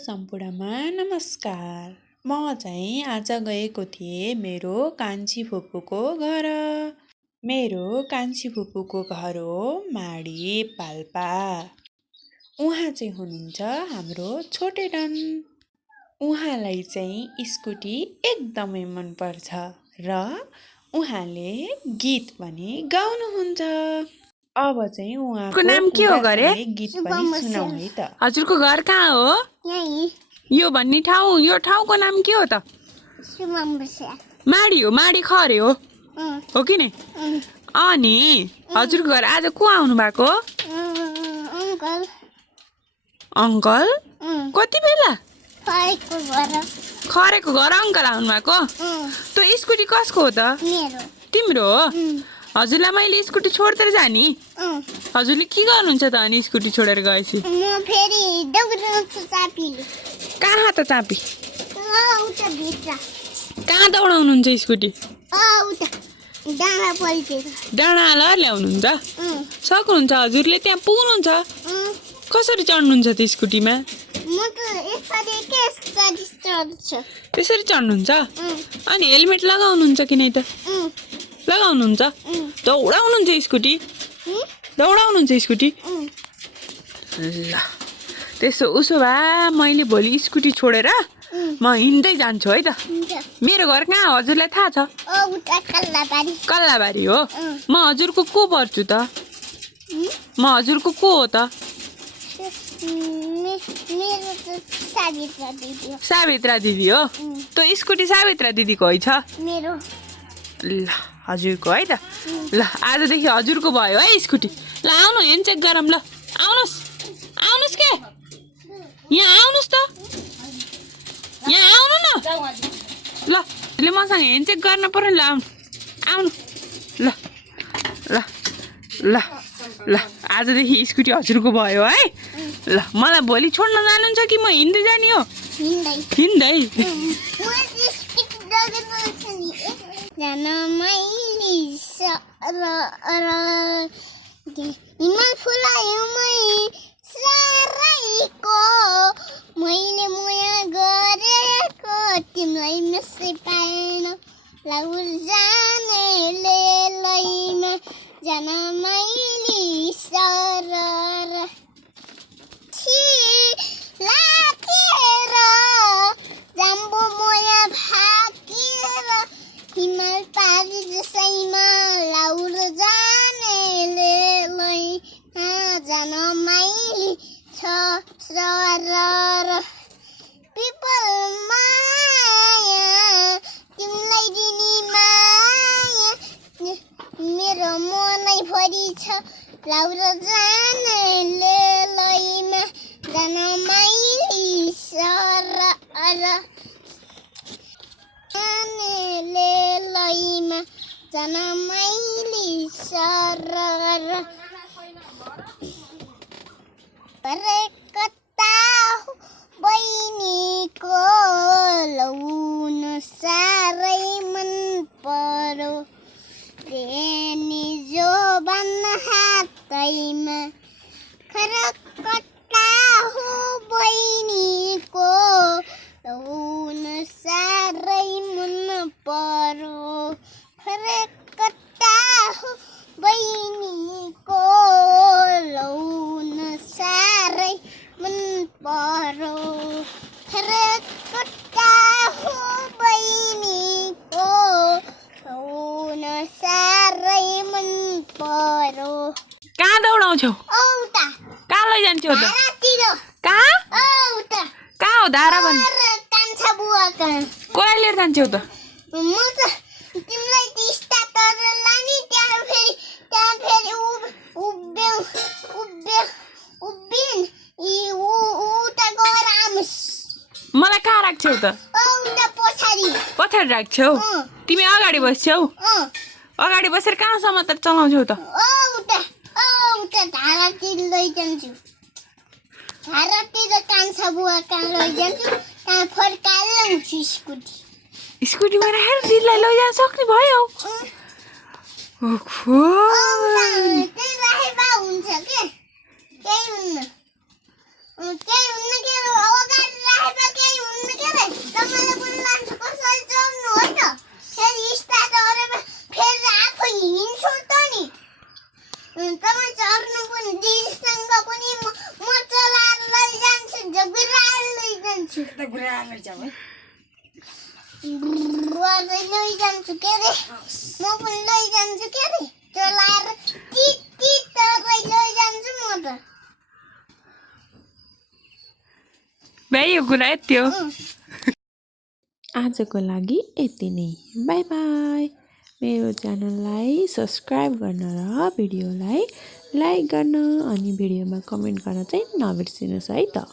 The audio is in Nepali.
सम्पूर्णमा नमस्कार। म चाहिँ आज गएको थिएँ मेरो कान्छी फुपूको घर। मेरो कान्छी फुपूको घर हो माडी पाल्पा। उहाँ चाहिँ हुनुहुन्छ हाम्रो छोटेडन। उहाँलाई चाहिँ स्कुटी एकदमै मनपर्छ र उहाँले गीत पनि गाउनुहुन्छ। अब चाहिँ उहाँको नाम के हो गरे? गीत पनि सुनौ है त। हजुरको घर कहाँ हो? यही यो भन्ने ठाउँ, यो ठाउँको नाम के हो त? माडी हो, माडी खरे हो कि नि? अनि हजुरको घर आज को आउनु भएको? अंकल अङ्कल कति बेला? खरेको खरेको घर घर अङ्कल आउनु भएको? त्यो स्कुटी कसको हो त? मेरो तिम्रो हो? हजुरलाई मैले स्कुटी छोडेर जाने? हजुरले के गर्नुहुन्छ त अनि स्कुटी छोडेर गएपछि? म फेरि दौडाउँछु चापीले। कहाँ त चापी? उता भित्र कहाँ दौडाउनुहुन्छ स्कुटी? उता डाँडा पल्टेर डाँडा हालेर ल्याउनुहुन्छ? सक्नुहुन्छ हजुरले त्यहाँ पुग्नुहुन्छ? कसरी चढ्नुहुन्छ त्यो स्कुटीमा? म त यसरी चढ्छु। त्यसरी चढ्नुहुन्छ? अनि हेलमेट लगाउनुहुन्छ कि नै त? लगाउनुहुन्छ? दौडाउनुहुन्छ स्कुटी? दौडाउनुहुन्छ स्कुटी? ल त्यसो उसो भए मैले भोलि स्कुटी छोडेर म हिँड्दै जान्छु है त। मेरो घर कहाँ हो हजुरलाई थाहा छ? उता कल्लाबारी हो। म हजुरको को पर्छु त? म हजुरको को हो त? मेरो त सावित्रा दिदी हो। सावित्रा दिदी हो? त्यो स्कुटी सावित्रा दिदीको है छ? मेरो ल हजुरको है त। ल आजदेखि हजुरको भयो है स्कुटी। ल आउनु हेन चेक गरौँ। ल आउनुहोस् आउनुहोस् के यहाँ आउनुहोस् त, यहाँ आउनु न। ल ले मसँग हेन चेक गर्न पर्यो। ल आउनु आउनु। ल ल ल ल आजदेखि स्कुटी हजुरको भयो है। ल मलाई भोलि छोड्न जानुहुन्छ कि म हिँड्दै जाने हो? हिँड्दै हिमाल फुलायो साराइको मैले मोया गरेको तिमीलाई मेसै पाएन लाउर जानेले लैमा जान मैले सरर लाकेर जाम्बो मोया भाकेर हिमाल पारी जसैमा लाउर जानेले लैमा जान मैले छ सरर पिपल माया तिमीलाई दिने माया मेरो मनै भरि छ लाउर जानेले लैमा जान मैले सरर जानेले लैमा जान मैले सरर कता बहिनीको लौन साह्रै मन पर्यो प्रेमी जो बन्न हातैमा फरक कता हो बहिनीको लौन साह्रै मन पर्यो फरक कता हो बहिनीको लौन साह्रै मन पर्यो फरक कता हो बहिनीको लौन साह्रै मन पर्यो। कहाँ दौडाउँछौ? औता कहाँ लैजान्छौ त? धारातिर कहाँ? औता कहाँ हो धारा भन्नु? कान्छा बुवा कहाँ? कसलाई लिएर जान्छौ त? म त तिमीलाई टिस्टा तर लाने त्यहाँ फेरि उभिन उता गएर आमुस। मलाई कहाँ राख्छौ त? उता पछाडि राख्छौ? तिमी अगाडि बस्छौ? अगाडि बसेर कहाँसम्म त चलाउँछौ त? उता धारातिर लैजान्छु। धारातिर कान्छा बुवा कहाँ लैजान्छु त्यहाँ फर्काएर ल्याउँछु स्कुटी। स्कुटीमा राखेर दिदीलाई लैजान सक्ने भयो? ओखो त्यही राखेर हुन्छ के? त्यही हुन्न के अगाडि त केही हुन्न के रे तपाईँले पनि लान्छु कसरी चढ्नु हो त फेरि स्टार्ट गरेर फेरि आफै हिँड्छु त नि तपाईँ चढ्नु पनि दिदीसँग पनि म चलाएर लैजान्छु झगुराएर लैजान्छु लैजान्छु के रे म पनि लैजान्छु के रे चलाएर चित लैजान्छु म त भाइ यो कुरा यति हो आजको लागि यति नै बाई बाई मेरो च्यानललाई सब्सक्राइब गर्न र भिडियोलाई लाइक गर्न अनि भिडियोमा कमेन्ट गर्न चाहिँ नबिर्सिनुहोस् है त